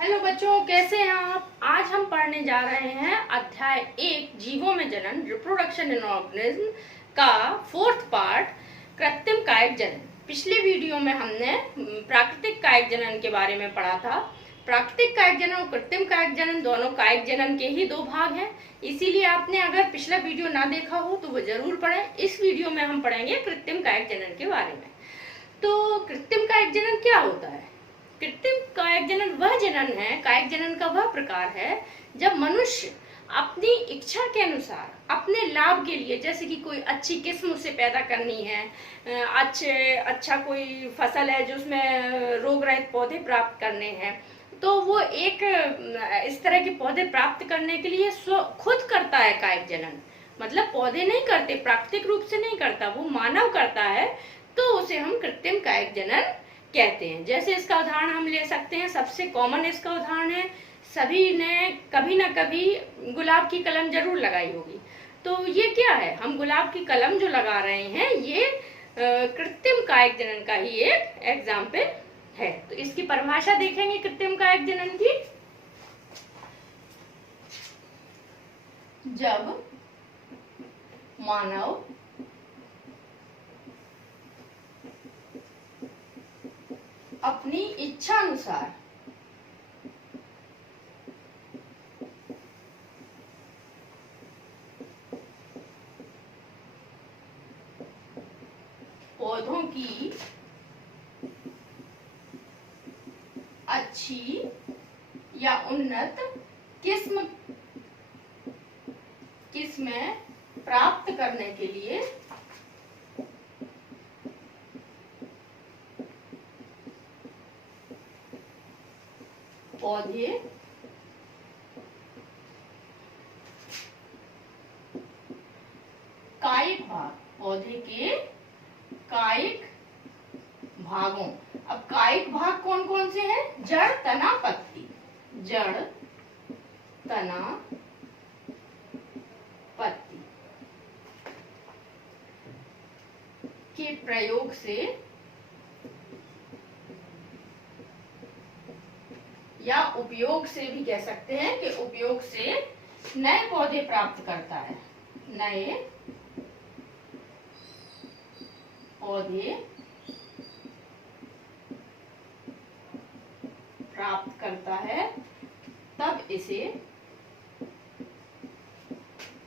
Hello बच्चों, कैसे हैं आप। आज हम पढ़ने जा रहे हैं अध्याय 1 जीवों में जनन रिप्रोडक्शन इन ऑर्गेनिज्म का 4th पार्ट कृत्रिम कायिक जनन। पिछले वीडियो में हमने प्राकृतिक कायिक जनन के बारे में पढ़ा था। प्राकृतिक कायिक जनन और कृत्रिम कायिक जनन दोनों कायिक जनन के ही 2 भाग हैं, इसीलिए आपने अगर पिछला वीडियो ना देखा हो तो वो जरूर पढ़ें। इस वीडियो में हम पढ़ेंगे कृत्रिम कायिक जनन के बारे में। तो कृत्रिम कायिक जनन क्या होता है? कृत्रिम कायिक जनन वह जनन है, कायिक जनन का वह प्रकार है जब मनुष्य अपनी इच्छा के अनुसार अपने लाभ के लिए, जैसे कि कोई अच्छी किस्म उसे पैदा करनी है, अच्छा कोई फसल है जो उसमें रोग रहित पौधे प्राप्त करने हैं, तो वो एक इस तरह के पौधे प्राप्त करने के लिए खुद करता है कायिक जनन। मतलब पौधे नहीं करते, प्राकृतिक रूप से नहीं करता, वो मानव करता है, तो उसे हम कृत्रिम कायिक जनन कहते हैं। जैसे इसका उदाहरण हम ले सकते हैं, सबसे कॉमन इसका उदाहरण है, सभी ने कभी ना कभी गुलाब की कलम जरूर लगाई होगी। तो ये क्या है, हम गुलाब की कलम जो लगा रहे हैं ये कृत्रिम कायिक जनन का ही एक एग्जाम्पल है। तो इसकी परिभाषा देखेंगे कृत्रिम कायिक जनन की। जब मानव अपनी इच्छा अनुसार पौधों की अच्छी या उन्नत किस्में प्राप्त करने के लिए पौधे कायिक भाग, पौधे के कायिक भागों। अब कायिक भाग कौन कौन से हैं? जड़, तना, पत्ती। जड़, तना, पत्ती के प्रयोग से या उपयोग से भी कह सकते हैं कि उपयोग से नए पौधे प्राप्त करता है। नए पौधे प्राप्त करता है, तब इसे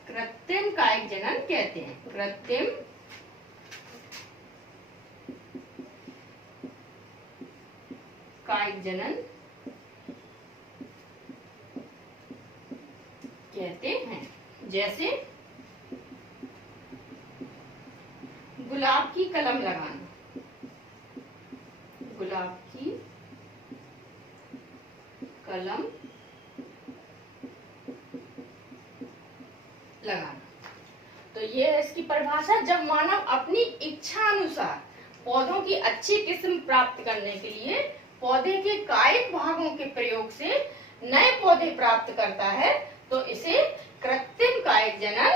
कृत्रिम कायिक जनन कहते हैं। कृत्रिम कायिक जनन कहते हैं। जैसे गुलाब की कलम लगाना, गुलाब की कलम लगाना। तो ये है इसकी परिभाषा। जब मानव अपनी इच्छा अनुसार पौधों की अच्छी किस्म प्राप्त करने के लिए पौधे के कायिक भागों के प्रयोग से नए पौधे प्राप्त करता है, तो इसे कृत्रिम कायिक जनन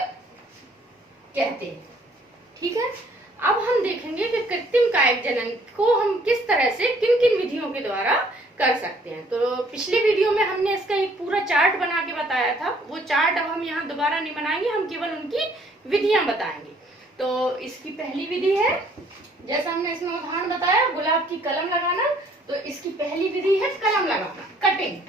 कहते हैं। ठीक है, अब हम देखेंगे कि कृत्रिम कायिक जनन को हम किस तरह से किन किन विधियों के द्वारा कर सकते हैं। तो पिछले वीडियो में हमने इसका एक पूरा चार्ट बना के बताया था, वो चार्ट अब हम यहाँ दोबारा नहीं बनाएंगे, हम केवल उनकी विधियां बताएंगे। तो इसकी पहली विधि है, जैसा हमने इसमें उदाहरण बताया, गुलाब की कलम लगाना, तो इसकी पहली विधि है कलम लगाना, कटिंग।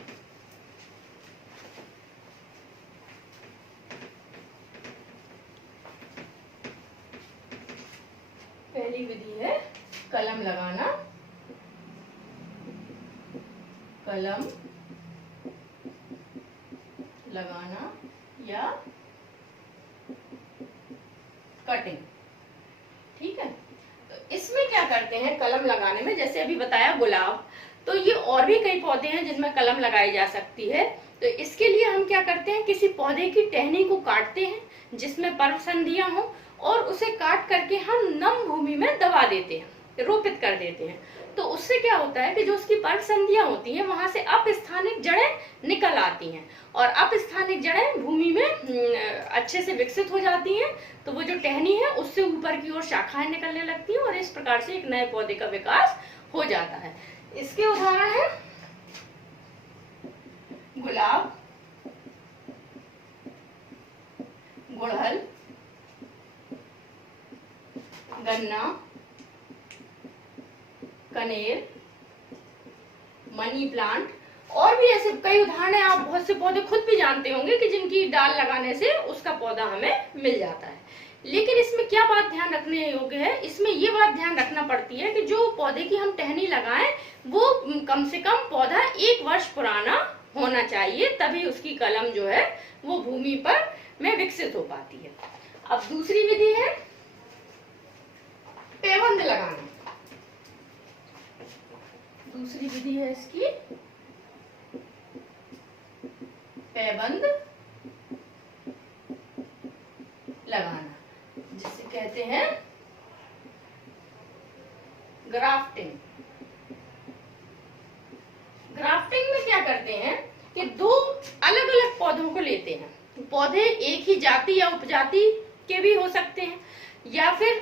पहली विधि है कलम लगाना, कलम लगाना या कटिंग। ठीक है, तो इसमें क्या करते हैं कलम लगाने में, जैसे अभी बताया गुलाब, तो ये और भी कई पौधे हैं जिनमें कलम लगाई जा सकती है। तो इसके लिए हम क्या करते हैं, किसी पौधे की टहनी को काटते हैं जिसमें पर्व संधियां हो, और उसे काट करके हम नम भूमि में दबा देते हैं, रोपित कर देते हैं। तो उससे क्या होता है कि जो उसकी पर्व संधियां होती हैं वहां से अपस्थानिक जड़ें निकल आती हैं, और अपस्थानिक जड़ें भूमि में अच्छे से विकसित हो जाती हैं। तो वो जो टहनी है उससे ऊपर की ओर शाखाएं निकलने लगती हैं, और इस प्रकार से एक नए पौधे का विकास हो जाता है। इसके उदाहरण है गुलाब, गुड़हल, गन्ना, कनेर, मनी प्लांट और भी ऐसे कई उदाहरण हैं। आप बहुत से पौधे खुद भी जानते होंगे कि जिनकी डाल लगाने से उसका पौधा हमें मिल जाता है। लेकिन इसमें क्या बात ध्यान रखने योग्य है, इसमें ये बात ध्यान रखना पड़ती है कि जो पौधे की हम टहनी लगाएं वो कम से कम पौधा 1 वर्ष पुराना होना चाहिए, तभी उसकी कलम जो है वो भूमि पर में विकसित हो पाती है। अब दूसरी विधि है पैबंद लगाना। दूसरी विधि है इसकी पैबंद लगाना, जिसे कहते हैं ग्राफ्टिंग। ग्राफ्टिंग में क्या करते हैं कि दो अलग अलग पौधों को लेते हैं। पौधे एक ही जाति या उपजाति के भी हो सकते हैं, या फिर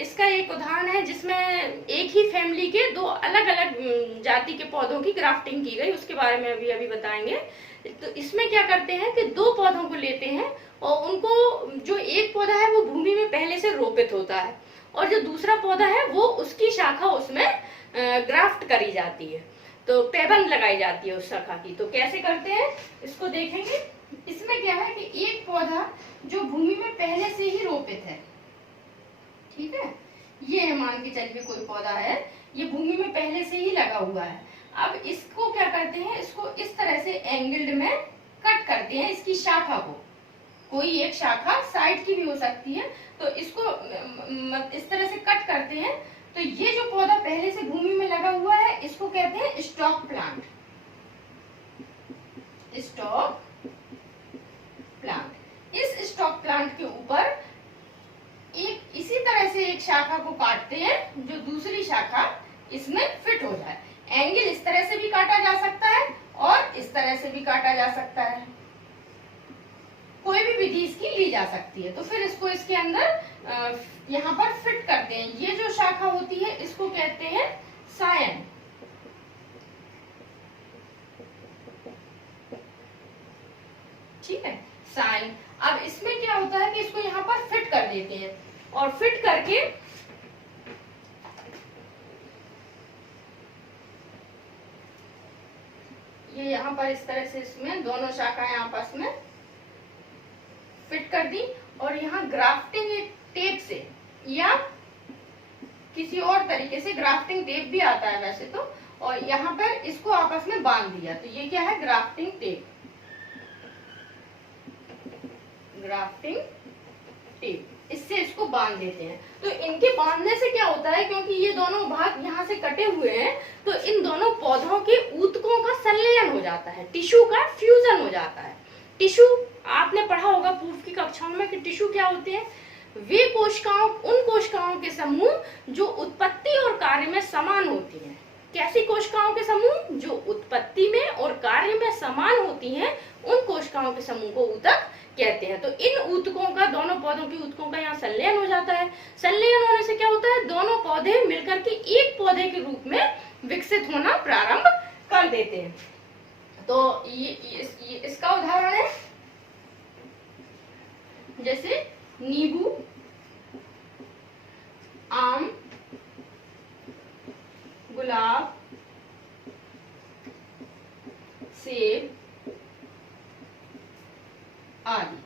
इसका एक उदाहरण है जिसमें एक ही फैमिली के दो अलग अलग जाति के पौधों की ग्राफ्टिंग की गई, उसके बारे में अभी बताएंगे। तो इसमें क्या करते हैं कि दो पौधों को लेते हैं और उनको, जो एक पौधा है वो भूमि में पहले से रोपित होता है और जो दूसरा पौधा है वो उसकी शाखा उसमें ग्राफ्ट करी जाती है, तो पैबंद लगाई जाती है उस शाखा की। तो कैसे करते हैं इसको देखेंगे। इसमें क्या है कि एक पौधा जो भूमि में पहले से ही रोपित है, ठीक है, ये मान के चलिए कोई पौधा है, ये भूमि में पहले से ही लगा हुआ है। अब इसको क्या करते हैं, इसको इस तरह से एंगल्ड में कट करते हैं, इसकी शाखा को, कोई एक शाखा साइड की भी हो सकती है, तो इसको इस तरह से कट करते हैं। तो ये जो पौधा पहले से भूमि में लगा हुआ है इसको कहते हैं स्टॉक प्लांट। Stock plant. इस स्टॉक प्लांट के ऊपर एक इसी तरह से एक शाखा को काटते हैं जो दूसरी शाखा इसमें फिट हो जाए। एंगल इस तरह से भी काटा जा सकता है और इस तरह से भी काटा जा सकता है, कोई भी विधि इसकी ली जा सकती है। तो फिर इसको इसके अंदर यहाँ पर फिट करते हैं। ये जो शाखा होती है इसको कहते हैं सायन। ठीक है, सायन। अब इसमें क्या होता है कि इसको यहाँ पर फिट कर देते हैं और फिट करके ये यहाँ पर इस तरह से इसमें दोनों शाखाएं आपस में फिट कर दी और यहाँ ग्राफ्टिंग एक टेप से या किसी और तरीके से, ग्राफ्टिंग टेप भी आता है वैसे तो, और यहाँ पर इसको आपस में बांध दिया। तो ये क्या है, ग्राफ्टिंग टेप। ग्राफ्टिंग टेप, इससे इसको बांध देते हैं। तो इनके बांधने से क्या होता है, क्योंकि ये दोनों भाग यहाँ से कटे हुए हैं, तो इन दोनों पौधों के ऊतकों का संलयन हो जाता है, टिश्यू का फ्यूजन हो जाता है। टिश्यू आपने पढ़ा होगा पूर्व की कक्षाओं में कि टिश्यू क्या होते हैं, वे कोशिकाओं, उन कोशिकाओं के समूह जो उत्पत्ति और कार्य में समान होती हैं। कैसी कोशिकाओं के समूह, जो उत्पत्ति में और कार्य में समान होती हैं, उन कोशिकाओं के समूह को ऊतक कहते हैं। तो इन ऊतकों का, दोनों पौधों के ऊतकों का यहाँ संलयन हो जाता है। संलयन होने से क्या होता है, दोनों पौधे मिलकर के एक पौधे के रूप में विकसित होना प्रारंभ कर देते हैं। तो ये इसका उदाहरण है जैसे नींबू, आम, गुलाब, सेब आदि।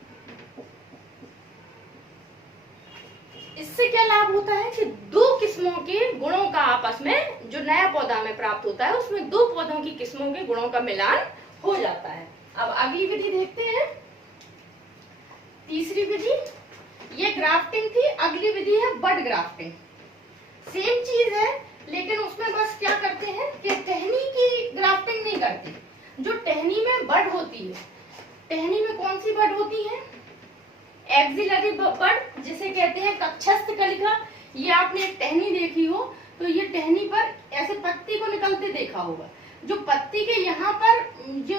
इससे क्या लाभ होता है कि दो किस्मों के गुणों का आपस में, जो नया पौधा हमें प्राप्त होता है उसमें दो पौधों की किस्मों के गुणों का मिलान हो जाता है। अब अगली विधि देखते हैं, तीसरी विधि। ये ग्राफ्टिंग थी, अगली विधि है बड ग्राफ्टिंग। सेम चीज है लेकिन उसमें बस क्या करते हैं कि टहनी की ग्राफ्टिंग नहीं करते। जो टहनी में बड होती है, टहनी में कौन सी बड होती है, एक्सिलरी बड जिसे कहते हैं कक्षस्थ कलिका। ये आपने एक टहनी देखी हो तो ये टहनी पर ऐसे पत्ती को निकलते देखा होगा। जो पत्ती के यहाँ पर जो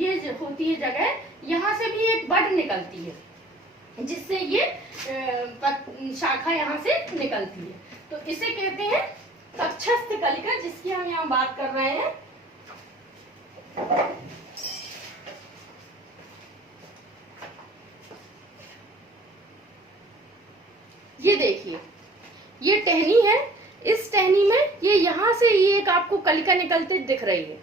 ये होती है जगह, यहाँ से भी एक बड निकलती है जिससे ये शाखा यहाँ से निकलती है। तो इसे कहते हैं कक्षस्थ कलिका, जिसकी हम यहाँ बात कर रहे हैं। ये देखिए, ये टहनी है। इस टहनी में ये यहाँ से ये एक आपको कलिका निकलते दिख रही है।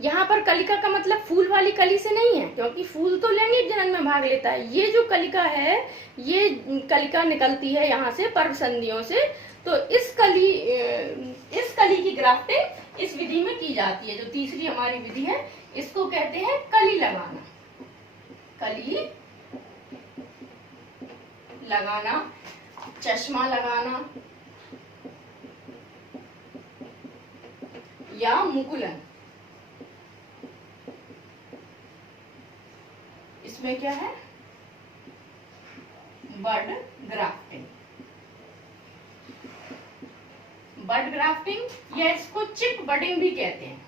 यहाँ पर कलिका का मतलब फूल वाली कली से नहीं है, क्योंकि फूल तो लैंगिक जनन में भाग लेता है। ये जो कलिका है, ये कलिका निकलती है यहाँ से पर्वसंधियों से। तो इस कली की ग्राफ्टिंग इस विधि में की जाती है। जो तीसरी हमारी विधि है, इसको कहते हैं कली लगाना। कली लगाना, चश्मा लगाना या मुकुलन। इसमें क्या है? बड ग्राफ्टिंग। बड ग्राफ्टिंग या इसको चिप बडिंग भी कहते हैं।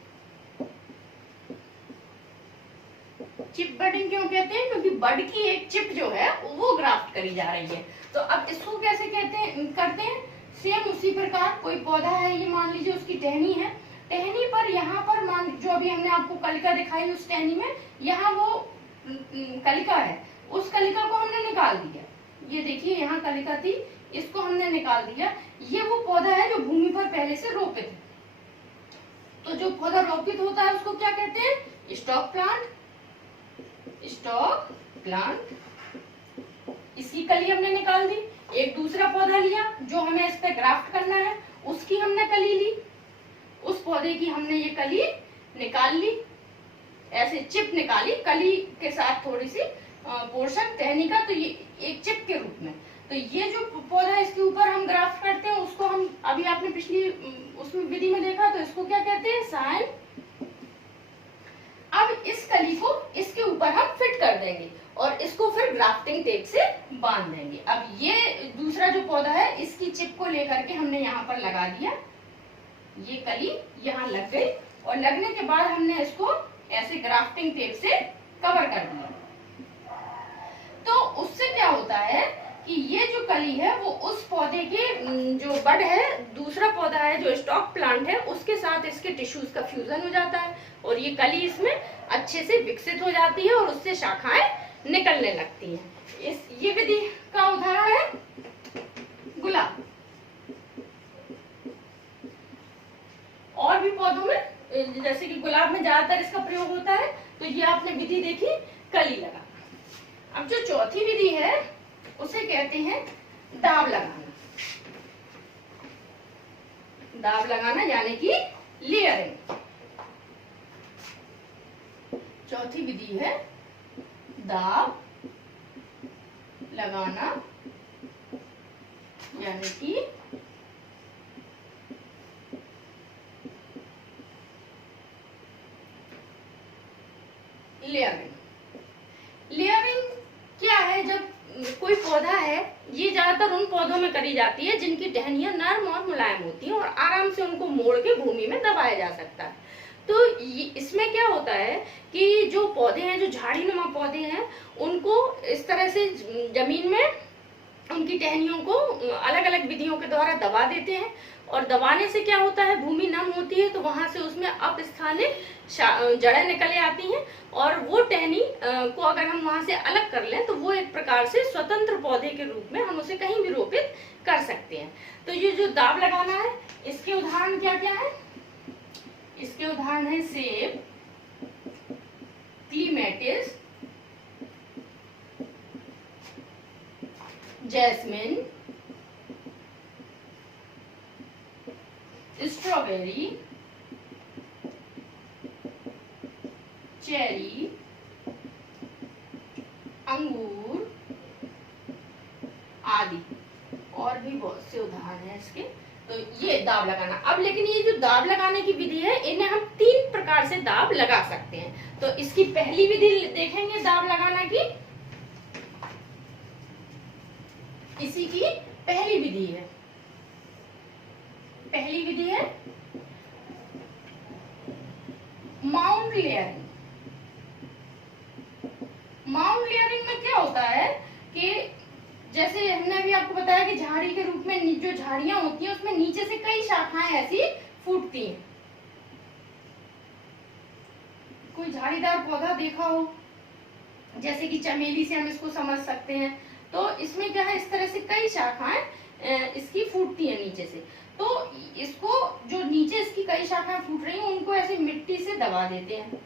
चिप बडिंग क्यों कहते हैं? क्योंकि बड की एक चिप जो है वो ग्राफ्ट करी जा रही है। तो अब इसको कैसे करते हैं? सेम उसी प्रकार कोई पौधा है, ये मान लीजिए उसकी टहनी है। टहनी पर यहाँ पर जो अभी हमने आपको कलिका दिखाई, उस टहनी में यहाँ वो कलिका है, उस कलिका को हमने निकाल दिया। ये देखिए, यहाँ कलिका थी, इसको हमने निकाल दिया। ये वो पौधा है जो भूमि पर पहले से रोपित है। तो जो पौधा रोपित होता है उसको क्या कहते हैं? Stock plant. Stock plant. इसकी कली हमने निकाल दी। एक दूसरा पौधा लिया जो हमें इस पे ग्राफ्ट करना है, उसकी हमने कली ली। उस पौधे की हमने ये कली निकाल ली, ऐसे चिप निकाली कली के साथ थोड़ी सी पोर्शन टहनी का, तो ये एक चिप के रूप में। तो ये जो पौधा इसके ऊपर हम ग्राफ्ट करते हैं, उसको हम अभी आपने पिछली उसमें विधि में देखा, तो इसको क्या कहते हैं? साइन। अब इस कली को इसके ऊपर हम फिट कर देंगे और इसको फिर ग्राफ्टिंग टेप से बांध देंगे। अब ये दूसरा जो पौधा है, इसकी चिप को लेकर के हमने यहाँ पर लगा दिया। ये कली यहाँ लग गई और लगने के बाद हमने इसको ऐसे ग्राफ्टिंग टेप से कवर कर दिया। तो उससे क्या होता है कि ये जो कली है वो उस पौधे के जो बड है, दूसरा पौधा है जो स्टॉक प्लांट है, उसके साथ इसके टिश्यूज का फ्यूजन हो जाता है और ये कली इसमें अच्छे से विकसित हो जाती है और उससे शाखाएं निकलने लगती हैं। ये विधि का उदाहरण है गुलाब। और भी पौधों में, जैसे कि गुलाब में ज्यादातर इसका प्रयोग होता है। तो ये आपने विधि देखी, कली लगाना। अब जो चौथी विधि है उसे कहते हैं दाब लगाना। दाब लगाना यानी कि लेयरिंग। चौथी विधि है दाब लगाना यानी कि लेयरिंग। लेयरिंग क्या है? जब कोई पौधा है, ये ज्यादातर उन पौधों में करी जाती है जिनकी टहनियां नरम और मुलायम होती हैं और आराम से उनको मोड़ के भूमि में दबाया जा सकता है। तो इसमें क्या होता है कि जो पौधे हैं, जो झाड़ीनुमा पौधे हैं, उनको इस तरह से जमीन में उनकी टहनियों को अलग अलग विधियों के द्वारा दबा देते हैं और दबाने से क्या होता है? भूमि नम होती है, तो वहां से उसमें अपस्थानिक जड़ें निकल आती हैं और वो टहनी को अगर हम वहां से अलग कर लें तो वो एक प्रकार से स्वतंत्र पौधे के रूप में हम उसे कहीं भी रोपित कर सकते हैं। तो ये जो दाब लगाना है, इसके उदाहरण क्या क्या है? इसके उदाहरण है सेब, क्लीमेटिस, जैस्मिन, स्ट्रॉबेरी, चेरी, अंगूर आदि। और भी बहुत से उदाहरण हैं इसके। तो ये दाब लगाना। अब लेकिन ये जो दाब लगाने की विधि है, इन्हें हम 3 प्रकार से दाब लगा सकते हैं। तो इसकी पहली विधि देखेंगे दाब लगाना की। इसी की पहली विधि है, पहली विधि है माउंट लेयरिंग। माउंट लेयरिंग में क्या होता है कि जैसे हमने अभी आपको बताया कि झाड़ी के रूप में जो झाड़ियां होती हैं उसमें नीचे से कई शाखाएं ऐसी फूटती हैं। कोई झाड़ीदार पौधा देखा हो, जैसे कि चमेली से हम इसको समझ सकते हैं। तो इसमें क्या है, इस तरह से कई शाखाएं इसकी फूटती है नीचे से, तो इसको जो नीचे इसकी कई शाखाएं फूट रही हैं उनको ऐसे मिट्टी से दबा देते हैं,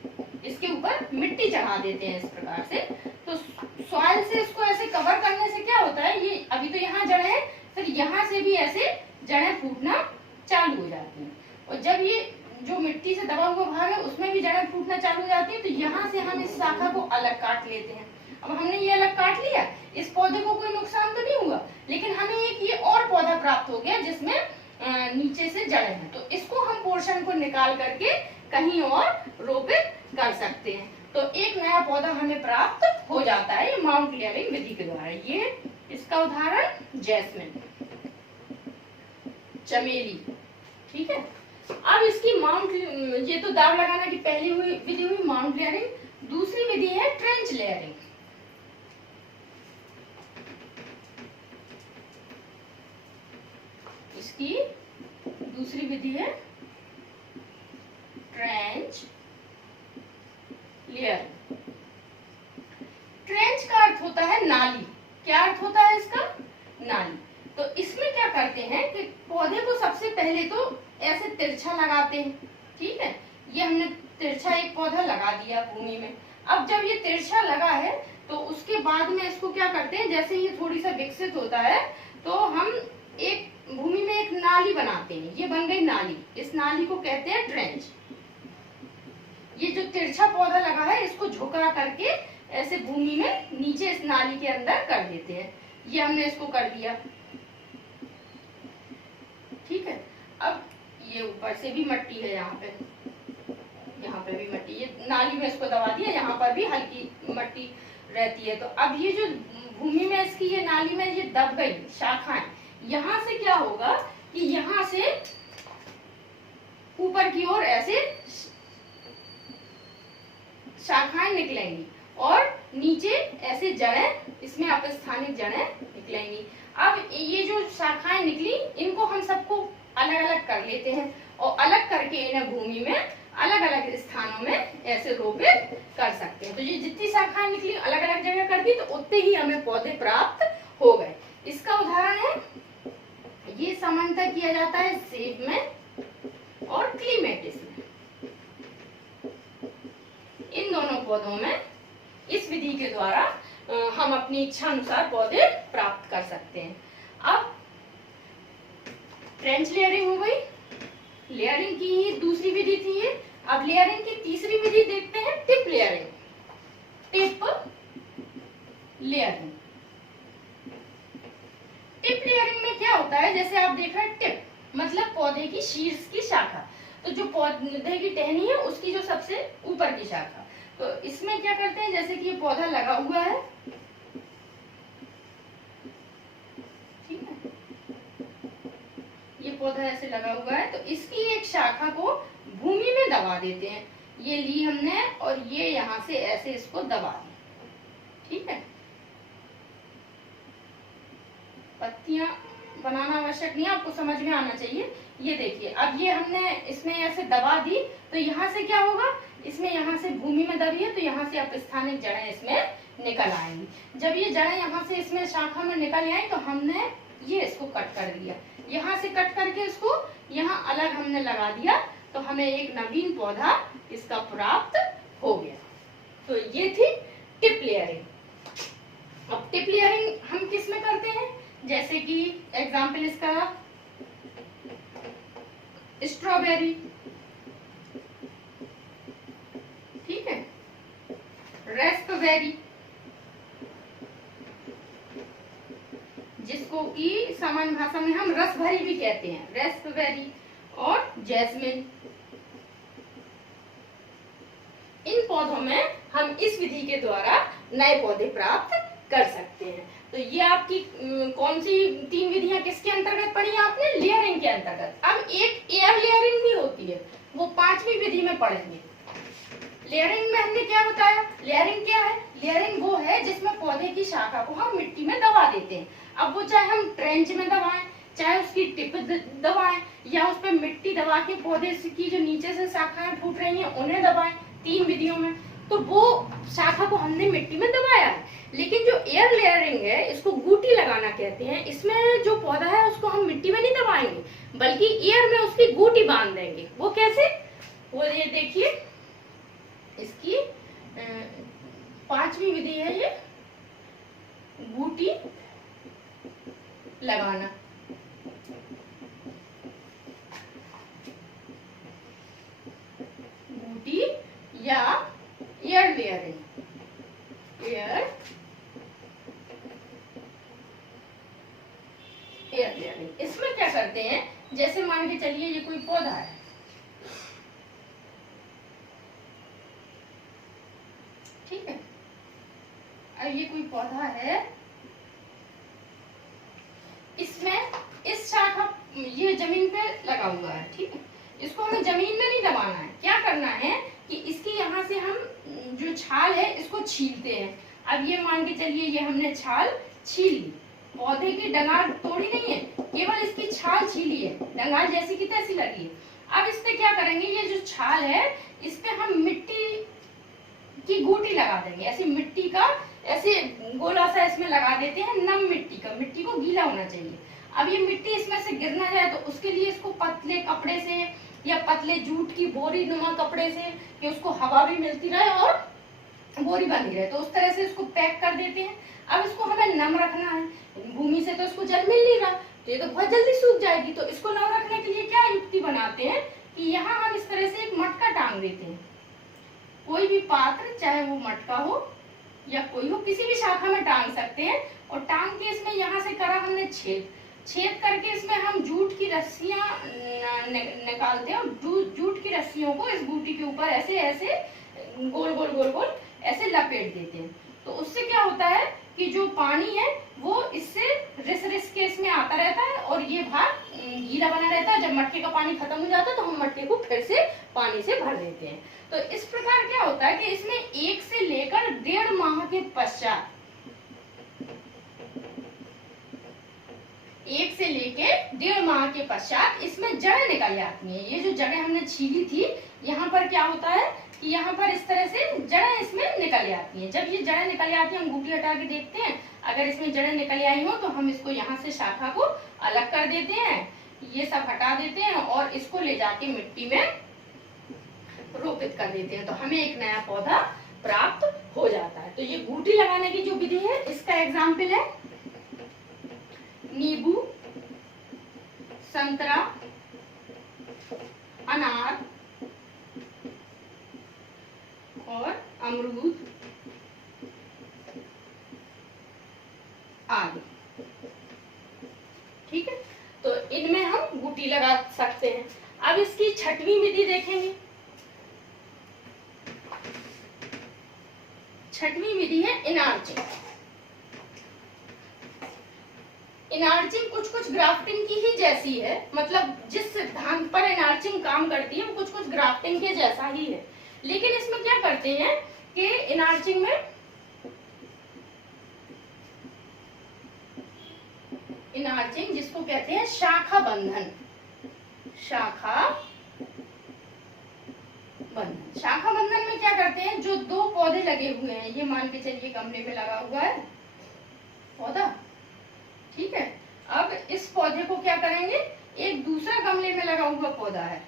इसके ऊपर मिट्टी चढ़ा देते हैं इस प्रकार से। तो सॉइल से इसको ऐसे कवर करने से क्या होता है, ये अभी तो यहाँ जड़ें हैं, फिर यहाँ से भी ऐसे जड़ें फूटना चालू हो जाती हैं, और जब ये जो मिट्टी से दबा हुआ भाग है उसमें भी जड़ें फूटना चालू हो जाती है, तो यहाँ से हम इस शाखा को अलग काट लेते हैं। अब हमने ये अलग काट लिया, इस पौधे को कोई नुकसान तो नहीं हुआ, लेकिन हमें एक ये और पौधा प्राप्त हो गया जिसमें नीचे से जड़ें हैं, तो इसको हम पोर्शन को निकाल करके कहीं और रोपित कर सकते हैं, तो एक नया पौधा हमें प्राप्त हो जाता है ये माउंट लेयरिंग विधि के द्वारा। ये इसका उदाहरण जैस्मिन, चमेली, ठीक है। अब इसकी माउंट, ये तो दाव लगाना की पहली हुई विधि हुई माउंट लेयरिंग। दूसरी विधि है ट्रेंच लेयरिंग। इसकी दूसरी विधि है ट्रेंच लेयरिंग। ट्रेंच का अर्थ होता है नाली। क्या अर्थ होता है इसका? नाली। तो इसमें क्या करते हैं कि पौधे को सबसे पहले तो ऐसे तिरछा लगाते हैं, ठीक है। ये हमने तिरछा एक पौधा लगा दिया भूमि में। अब जब ये तिरछा लगा है तो उसके बाद में इसको क्या करते हैं, जैसे ये थोड़ी सा विकसित होता है तो हम एक भूमि में एक नाली बनाते हैं, ये बन गई नाली। इस नाली को कहते हैं ट्रेंच। ये जो तिरछा पौधा लगा है इसको झुका करके ऐसे भूमि में नीचे इस नाली के अंदर कर देते हैं। ये हमने इसको कर दिया, ठीक है। अब ये ऊपर से भी मिट्टी है, यहाँ पे भी मिट्टी, ये नाली में इसको दबा दिया, यहाँ पर भी हल्की मिट्टी रहती है। तो अब ये जो भूमि में इसकी ये नाली में ये दब गई शाखाएं, यहाँ से क्या होगा कि यहाँ से ऊपर की ओर ऐसे शाखाएं निकलेंगी और नीचे ऐसे जड़ें, इसमें अपस्थानिक जड़ें निकलेंगी। अब ये जो शाखाएं निकली इनको हम सबको अलग अलग कर लेते हैं और अलग करके इन्हें भूमि में अलग अलग स्थानों में ऐसे रोपित कर सकते हैं। तो ये जितनी शाखाएं निकली अलग अलग जगह कर दी तो उतने ही हमें पौधे प्राप्त हो गए। इसका उदाहरण है, ये सामान्यतः किया जाता है सेब में और क्लीमेटिस में। इन दोनों पौधों में इस विधि के द्वारा हम अपनी इच्छा अनुसार पौधे प्राप्त कर सकते हैं। अब ट्रेंच लेयरिंग हो गई, लेयरिंग की ही दूसरी विधि थी ये। अब लेयरिंग की तीसरी विधि देखते हैं, tip layering. Tip layering, tip layering में क्या होता है, जैसे आप देख रहे हैं टिप मतलब पौधे की शीर्ष की शाखा, तो जो पौधे की टहनी है उसकी जो सबसे ऊपर की शाखा। तो इसमें क्या करते हैं, जैसे कि ये पौधा लगा हुआ है, ठीक है, ये पौधा ऐसे लगा हुआ है, तो इसकी एक शाखा को भूमि में दबा देते हैं। ये ली हमने और ये यहाँ से ऐसे इसको दबा दिया, ठीक है। पत्तियां बनाना आवश्यक नहीं है, आपको समझ में आना चाहिए। ये देखिए, अब ये हमने इसमें ऐसे दबा दी तो यहाँ से क्या होगा, इसमें यहाँ से भूमि में दबी है तो यहाँ से अपस्थानिक जड़ें इसमें निकल आएंगी। जब ये जड़ें यहाँ से इसमें शाखा में निकल आई तो हमने ये इसको कट कर दिया, यहाँ से कट करके इसको यहाँ अलग हमने लगा दिया, तो हमें एक नवीन पौधा इसका प्राप्त हो गया। तो ये थी टिप लेयरिंग। अब टिप लेयरिंग हम किस में करते हैं, जैसे कि एग्जाम्पल इसका स्ट्रॉबेरी, ठीक है, रास्पबेरी, जिसको कि सामान्य भाषा में हम रसभरी भी कहते हैं, रास्पबेरी और जैस्मिन। इन पौधों में हम इस विधि के द्वारा नए पौधे प्राप्त कर सकते हैं। तो ये आपकी कौन सी तीन विधियां किसके अंतर्गत पढ़ी आपने, लेयरिंग के अंतर्गत। अब एक एयर लेयरिंग भी होती है, वो पांचवी विधि में पढ़ेंगे। लेयरिंग में हमने क्या बताया, लेयरिंग क्या है, लेयरिंग वो है जिसमें पौधे की शाखा को हम मिट्टी में दबा देते हैं। अब वो चाहे हम ट्रेंच में दबाएं, चाहे उसकी टिप दबाएं, या उस पर मिट्टी दबा के पौधे की जो नीचे से शाखाएं फूट रही हैं उन्हें दबाएं, तीन विधियों में। तो वो शाखा को हमने मिट्टी में दबाया है। लेकिन जो एयर लेयरिंग है, इसको गूटी लगाना कहते हैं। इसमें जो पौधा है उसको हम मिट्टी में नहीं दबाएंगे, बल्कि एयर में उसकी गूटी बांध देंगे। वो कैसे? वो ये देखिए, इसकी 5वीं विधि है ये, गूटी लगाना। गूटी या एयर लेयरिंग, एयर लेयरिंग। इसमें क्या करते हैं, जैसे मान के चलिए ये कोई पौधा है, ठीक है। अब ये कोई पौधा है, इसमें इस शाखा ये जमीन पे लगा हुआ है, ठीक है। इसको हमें जमीन में नहीं दबाना है। क्या करना है कि इसकी यहाँ से हम जो छाल है इसको छीलते हैं। अब ये मान के चलिए ये हमने छाल छील ली, पौधे की डगार तोड़ी नहीं है, केवल इसकी छाल छीली है, डगार जैसी की तैसी लगी है। अब इस पे क्या करेंगे, ये जो छाल है इस पे हम मिट्टी की गूटी लगा देंगे। ऐसी मिट्टी का ऐसे गोला सा इसमें लगा देते हैं, नम मिट्टी का, मिट्टी को गीला होना चाहिए। अब ये मिट्टी इसमें से गिर ना जाए तो उसके लिए इसको पतले कपड़े से या पतले जूट की बोरी नुमा कपड़े से, कि उसको हवा भी मिलती रहे और बोरी बनी रहे, तो उस तरह से इसको पैक कर देते हैं। अब इसको हमें नम रखना है, भूमि से तो इसको जल मिल नहीं रहा, तो ये तो बहुत जल्दी सूख जाएगी। तो इसको नम रखने के लिए क्या युक्ति बनाते हैं कि यहाँ हम इस तरह से एक मटका टांग देते हैं। कोई भी पात्र, चाहे वो मटका हो या कोई हो, किसी भी शाखा में टांग सकते हैं। और टांग के इसमें यहाँ से करा हमने छेद करके इसमें हम जूट की रस्सियां निकालते हैं और जूट की रस्सियों को इस बूटी के ऊपर ऐसे ऐसे गोल गोल गोल गोल ऐसे लपेट देते हैं। तो उससे क्या होता है कि जो पानी है वो इससे रिस रिस के इसमें आता रहता है और ये भाग गीला बना रहता है। जब मटके का पानी खत्म हो जाता है तो हम मटके को फिर से पानी से भर देते हैं। तो इस प्रकार क्या होता है कि इसमें 1 से लेकर 1.5 माह के पश्चात, 1 से लेके 1.5 माह के पश्चात इसमें जड़ें निकल जाती हैं। ये जो जड़ें हमने छीली थी, यहाँ पर क्या होता है कि यहाँ पर इस तरह से जड़ें इसमें निकल जाती हैं। जब ये जड़ें निकल जाती हैं, हम गूटी हटा के देखते हैं, अगर इसमें जड़ें निकल आई हो तो हम इसको यहाँ से शाखा को अलग कर देते हैं, ये सब हटा देते हैं और इसको ले जाके मिट्टी में रोपित कर देते हैं। तो हमें एक नया पौधा प्राप्त हो जाता है। तो ये गूटी लगाने की जो विधि है, इसका एग्जाम्पल है नींबू, संतरा, अनार और अमरूद आदि, ठीक है। तो इनमें हम गूटी लगा सकते हैं। अब इसकी 6वीं विधि देखेंगे। 6वीं विधि है इनार्चिंग। इनार्चिंग कुछ ग्राफ्टिंग की ही जैसी है, मतलब जिस सिद्धांत पर इनार्चिंग काम करती है वो कुछ ग्राफ्टिंग के जैसा ही है। लेकिन इसमें क्या करते हैं कि इनार्चिंग में इनार्चिंग जिसको कहते हैं शाखा बंधन, शाखा बंधन में क्या करते हैं, जो 2 पौधे लगे हुए हैं, ये मान के चलिए गमले में लगा हुआ है पौधा, ठीक है। अब इस पौधे को क्या करेंगे, एक दूसरा गमले में लगा हुआ पौधा है,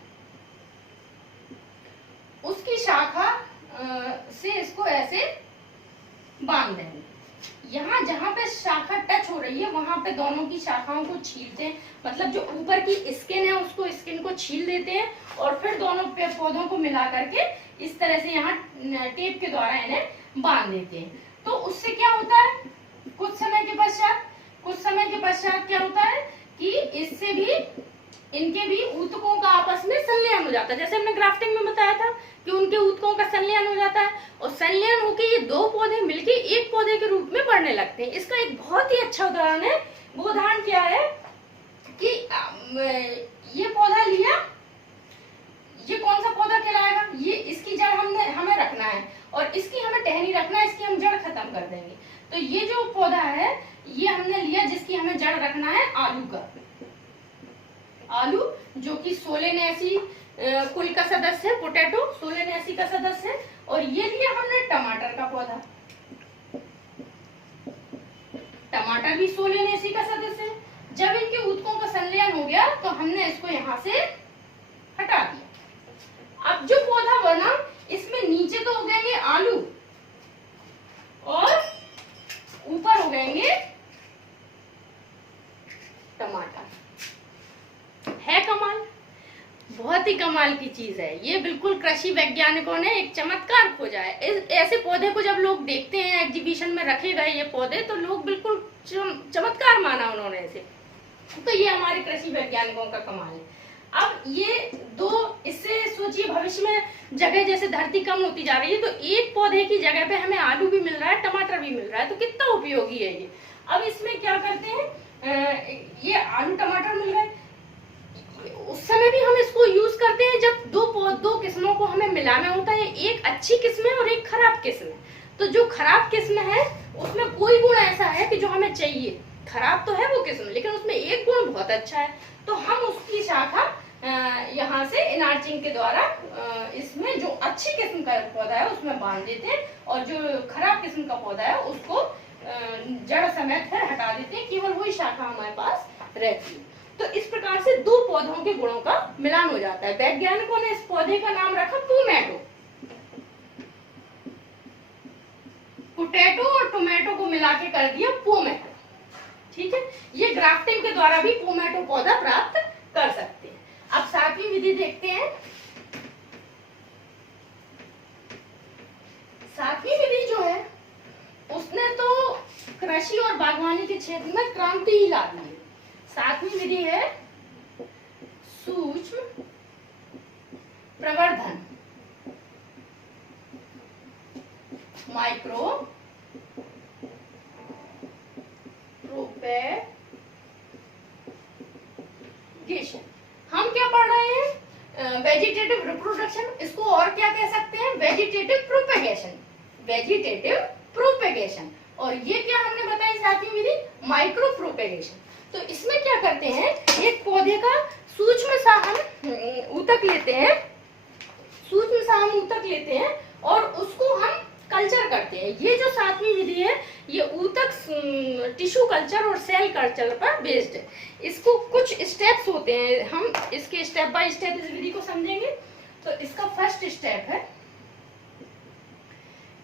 उसकी शाखा से इसको ऐसे बांध देंगे। यहाँ जहां पे शाखा टच हो रही है वहां पे दोनों की शाखाओं को छीलते हैं, मतलब जो ऊपर की स्किन है उसको, स्किन को छील देते हैं और फिर दोनों पौधों को मिला करके इस तरह से यहाँ टेप के द्वारा इन्हें बांध देते हैं। तो उससे क्या होता है, कुछ समय के पश्चात क्या होता है कि इससे भी इनके भी ऊतकों का आपस में संलयन हो जाता है। जैसे हमने ग्राफ्टिंग में बताया था कि उनके ऊतकों का संलयन हो जाता है और संलयन होकर ये 2 पौधे मिलके एक पौधे के रूप में बढ़ने लगते हैं। इसका एक बहुत ही अच्छा उदाहरण है। वो उदाहरण क्या है कि ये पौधा लिया, ये कौन सा पौधा कहलाएगा, ये इसकी जड़ हमें रखना है और इसकी हमें टहनी रखना है, इसकी हम जड़ खत्म कर देंगे। तो ये जो पौधा है ये हमने लिया जिसकी हमें जड़ रखना है आलू का, आलू जो कि सोलेनेसी कुल का सदस्य है, पोटैटो सोलेनेसी का सदस्य है। और ये लिया हमने टमाटर का पौधा, टमाटर भी सोलेनेसी का सदस्य है। जब इनके ऊतकों का संलयन हो गया तो हमने इसको यहाँ से हटा दिया। अब जो पौधा बना इसमें नीचे तो उगेंगे आलू और ऊपर उगेंगे टमाटर। है कमाल, बहुत ही कमाल की चीज है ये। बिल्कुल कृषि वैज्ञानिकों ने एक चमत्कार खोजा है। ऐसे पौधे को जब लोग देखते हैं एग्जीबिशन में रखे गए ये पौधे, तो लोग बिल्कुल चमत्कार माना उन्होंने इसे। तो ये हमारे कृषि वैज्ञानिकों का कमाल है। अब ये दो, इससे सोचिए भविष्य में जगह जैसे धरती कम होती जा रही है, तो एक पौधे की जगह पे हमें आलू भी मिल रहा है, टमाटर भी मिल रहा है, तो कितना उपयोगी है ये। अब इसमें क्या करते हैं, ये आलू टमाटर मिल रहा है, उस समय भी हम इसको यूज करते हैं जब दो किस्मों को हमें मिलाना होता है। एक अच्छी किस्म है और एक खराब किस्म है। तो जो खराब किस्म है उसमें कोई गुण ऐसा है कि जो हमें चाहिए, खराब तो है वो किस्म लेकिन उसमें एक गुण बहुत अच्छा है, तो हम उसकी शाखा यहाँ से इनार्चिंग के द्वारा इसमें जो अच्छी किस्म का पौधा है उसमें बांध देते हैं, और जो खराब किस्म का पौधा है उसको जड़ समेत फिर हटा देते हैं, केवल वही शाखा हमारे पास रहती है। तो इस प्रकार से दो पौधों के गुणों का मिलान हो जाता है। वैज्ञानिकों ने इस पौधे का नाम रखा पोमैटो। पोटैटो और टोमेटो को मिला के कर दिया पोमैटो। ठीक है, ये ग्राफ्टिंग के द्वारा भी पोमैटो पौधा प्राप्त कर सकते हैं। अब सातवीं विधि देखते हैं। सातवीं विधि जो है उसने तो कृषि और बागवानी के क्षेत्र में क्रांति ही ला दी है। सातवीं विधि है सूक्ष्म प्रवर्धन, माइक्रो प्रोपेगेशन। हम क्या पढ़ रहे हैं, वेजिटेटिव रिप्रोडक्शन, इसको और क्या कह सकते हैं, वेजिटेटिव प्रोपेगेशन, वेजिटेटिव प्रोपेगेशन। और ये क्या हमने बताई सातवीं विधि, माइक्रो प्रोपेगेशन। तो इसमें क्या करते हैं, एक पौधे का सूक्ष्म सा हम ऊतक लेते हैं, सूक्ष्म सा हम ऊतक लेते हैं और उसको हम कल्चर करते हैं। ये जो सातवीं विधि है ये ऊतक टिश्यू कल्चर और सेल कल्चर पर बेस्ड है। इसको कुछ स्टेप्स होते हैं, हम इसके स्टेप बाय स्टेप इस विधि को समझेंगे। तो इसका फर्स्ट स्टेप है,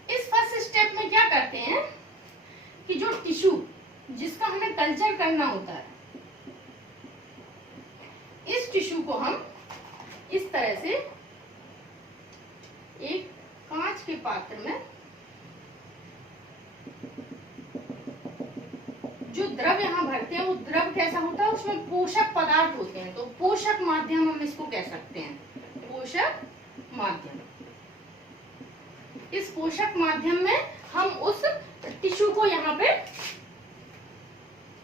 इस फर्स्ट स्टेप में क्या करते हैं कि जो टिश्यू जिसका हमें कल्चर करना होता है, इस टिश्यू को हम इस तरह से एक कांच के पात्र में जो द्रव यहाँ भरते हैं वो द्रव कैसा होता है, उसमें पोषक पदार्थ होते हैं। तो पोषक माध्यम हम इसको कह सकते हैं, पोषक माध्यम। इस पोषक माध्यम में हम उस टिश्यू को यहाँ पे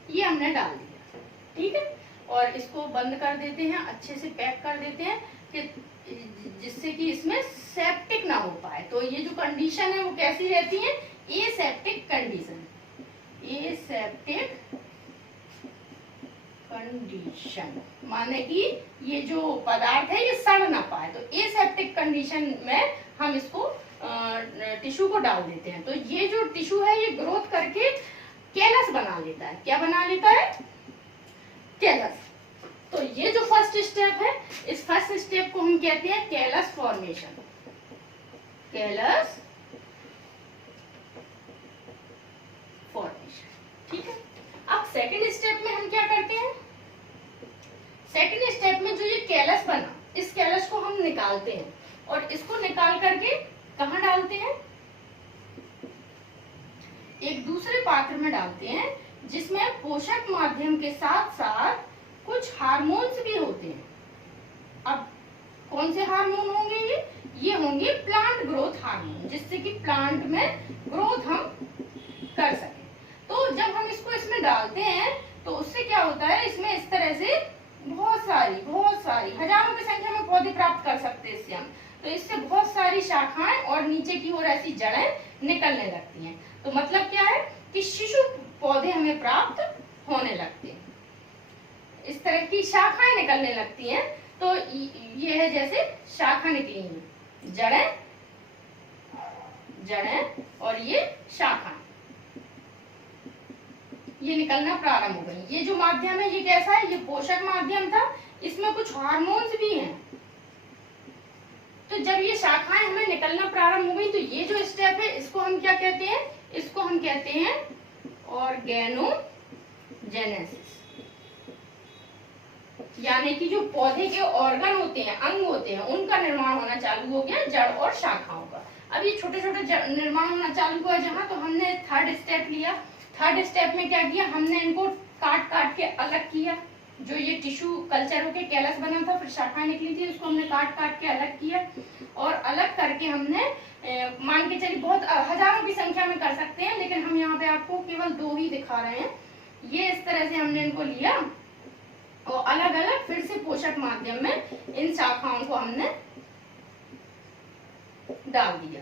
ये हमने डाल दिया, ठीक है, और इसको बंद कर देते हैं, अच्छे से पैक कर देते हैं कि जिससे कि इसमें सेप्टिक ना हो पाए। तो ये जो कंडीशन है वो कैसी रहती है, एसेप्टिक कंडीशन, एसेप्टिक कंडीशन, माने कि ये जो पदार्थ है ये सड़ ना पाए। तो एसेप्टिक कंडीशन में हम इसको टिश्यू को डाल देते हैं। तो ये जो टिश्यू है ये ग्रोथ करके कैलस बना लेता है। क्या बना लेता है, कैलस। तो ये जो फर्स्ट स्टेप है, इस फर्स्ट स्टेप को हम कहते हैं कैलस फॉर्मेशन, कैलस फॉर्मेशन, ठीक है। अब सेकंड स्टेप में हम क्या करते हैं, सेकंड स्टेप में जो ये कैलस बना, इस कैलस को हम निकालते हैं और इसको निकाल करके कहाँ डालते हैं, एक दूसरे पात्र में डालते हैं जिसमें पोषक माध्यम के साथ साथ कुछ हार्मोन्स भी होते हैं। अब कौन से हार्मोन होंगे ये होंगे प्लांट ग्रोथ हार्मोन, जिससे कि प्लांट में ग्रोथ हम कर सके। तो जब हम इसको इसमें डालते हैं तो उससे क्या होता है, इसमें इस तरह से बहुत सारी हजारों की संख्या में पौधे प्राप्त कर सकते हैं इससे हम। तो इससे बहुत सारी शाखाएं और नीचे की ओर ऐसी जड़ें निकलने लगती हैं। तो मतलब क्या है कि शिशु पौधे हमें प्राप्त होने लगते हैं, इस तरह की शाखाएं निकलने लगती हैं तो ये है जैसे शाखा निकली है, जड़ें और ये शाखा, ये निकलना प्रारंभ हो गई। ये जो माध्यम है ये कैसा है, ये पोषक माध्यम था, इसमें कुछ हार्मोन्स भी हैं। तो जब ये शाखाएं हमें निकलना प्रारंभ हो गई तो ये जो स्टेप है इसको हम क्या कहते हैं, इसको हम कहते हैं ऑर्गेनोजेनेसिस। यानी कि जो पौधे के ऑर्गन होते हैं, अंग होते हैं, उनका निर्माण होना चालू हो गया जड़ और शाखाओं का। अब ये छोटे छोटे निर्माण होना चालू हुआ जहां, तो हमने थर्ड स्टेप लिया। थर्ड स्टेप में क्या किया, हमने इनको काट काट के अलग किया। जो ये टिश्यू कल्चर होके कैलस बना था, फिर शाखाएं निकली थी, उसको हमने काट काट के अलग किया और अलग करके हमने मान के चलिए बहुत हजारों की संख्या में कर सकते हैं, लेकिन हम यहाँ पे आपको केवल 2 ही दिखा रहे हैं। ये इस तरह से हमने इनको लिया और अलग अलग फिर से पोषक माध्यम में इन शाखाओं को हमने डाल दिया।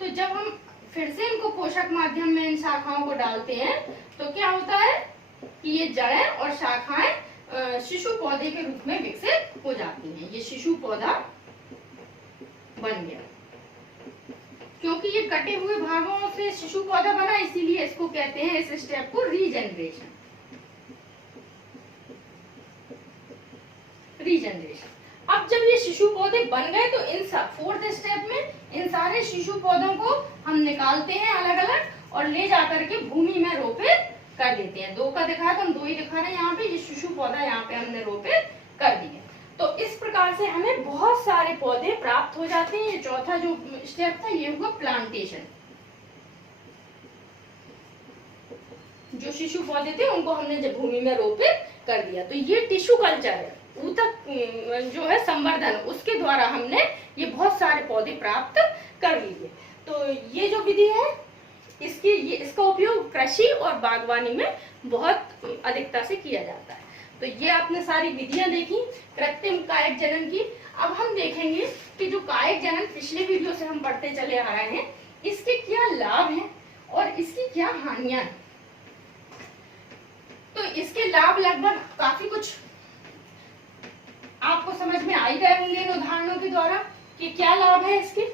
तो जब हम फिर से इनको पोषक माध्यम में इन शाखाओं को डालते हैं तो क्या होता है कि ये जड़ें और शाखाएं शिशु पौधे के रूप में विकसित हो जाती हैं। ये शिशु पौधा बन गया। क्योंकि ये कटे हुए भागों से शिशु पौधा बना, इसीलिए इसको कहते हैं, इस स्टेप को रीजनरेशन। अब जब ये शिशु पौधे बन गए तो इन फोर्थ स्टेप में इन सारे शिशु पौधों को हम निकालते हैं अलग अलग और ले जाकर के भूमि में रोपित कर देते हैं। 2 का दिखाया तो हम 2 ही दिखा रहे हैं यहाँ पे। ये शिशु पौधा यहाँ पे हमने रोपित कर दिए। तो इस प्रकार से हमें बहुत सारे पौधे प्राप्त हो जाते हैं। ये चौथा जो स्टेप था ये हुआ प्लांटेशन। जो शिशु पौधे थे उनको हमने जब भूमि में रोपित कर दिया, तो ये टिश्यू कल्चर है, ऊतक जो है संवर्धन, उसके द्वारा हमने ये बहुत सारे पौधे प्राप्त कर लिए। तो ये जो विधि है इसका उपयोग कृषि और बागवानी में बहुत अधिकता से किया जाता है। तो ये आपने सारी विधियां देखी कृत्रिम कायिक जनन की। अब हम देखेंगे कि जो कायिक जनन पिछले वीडियो से हम पढ़ते चले आ रहे हैं, इसके क्या लाभ हैं और इसकी क्या हानियां हैं। तो इसके लाभ लगभग काफी कुछ आपको समझ में आ ही गए होंगे इन उदाहरणों के द्वारा कि क्या लाभ है इसके।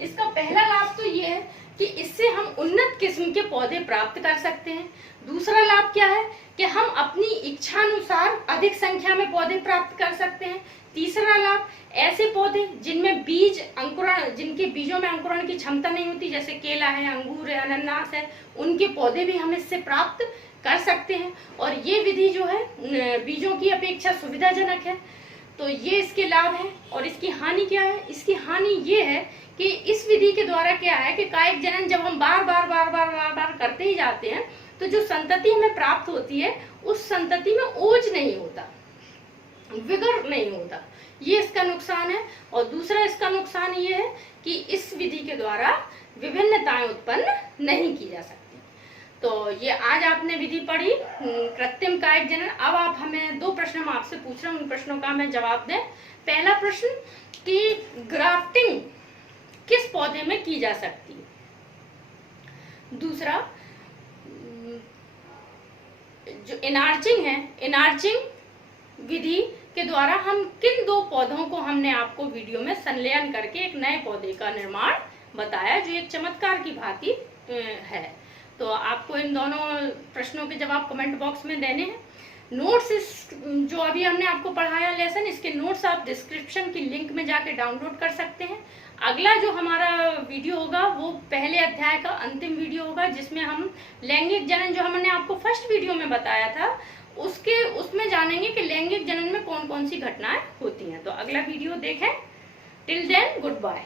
इसका पहला लाभ तो ये है कि इससे हम उन्नत किस्म के पौधे प्राप्त कर सकते हैं। दूसरा लाभ क्या है कि हम अपनी इच्छानुसार अधिक संख्या में पौधे प्राप्त कर सकते हैं। तीसरा लाभ, ऐसे पौधे जिनमें बीज अंकुरण, जिनके बीजों में अंकुरण की क्षमता नहीं होती, जैसे केला है, अंगूर है, अनानास है, उनके पौधे भी हम इससे प्राप्त कर सकते हैं। और ये विधि जो है बीजों की अपेक्षा सुविधाजनक है। तो ये इसके लाभ है। और इसकी हानि क्या है, इसकी हानि ये है कि इस विधि के द्वारा क्या है कि कायिक जनन जब हम बार बार करते ही जाते हैं तो जो संतति हमें प्राप्त होती है उस संतति में ओज नहीं होता, विगर नहीं होता, ये इसका नुकसान है। और दूसरा इसका नुकसान ये है कि इस विधि के द्वारा विभिन्नताएं उत्पन्न नहीं की जा सकती। तो ये आज आपने विधि पढ़ी कृत्रिम कायिक जनन। अब आप हमें 2 प्रश्न हम आपसे पूछ रहे हैं, उन प्रश्नों का हमें जवाब दें। पहला प्रश्न कि ग्राफ्टिंग किस पौधे में की जा सकती है। दूसरा, जो इनार्चिंग है, इनार्चिंग विधि के द्वारा हम किन 2 पौधों को हमने आपको वीडियो में संलयन करके एक नए पौधे का निर्माण बताया जो एक चमत्कार की भांति है। तो आपको इन दोनों प्रश्नों के जवाब कमेंट बॉक्स में देने हैं। नोट्स जो अभी हमने आपको पढ़ाया लेसन, इसके नोट्स आप डिस्क्रिप्शन की लिंक में जाके डाउनलोड कर सकते हैं। अगला जो हमारा वीडियो होगा वो पहले अध्याय का अंतिम वीडियो होगा, जिसमें हम लैंगिक जनन जो हमने आपको फर्स्ट वीडियो में बताया था उसमें जानेंगे कि लैंगिक जनन में कौन कौन सी घटनाएं होती हैं। तो अगला वीडियो देखें। Till then good bye.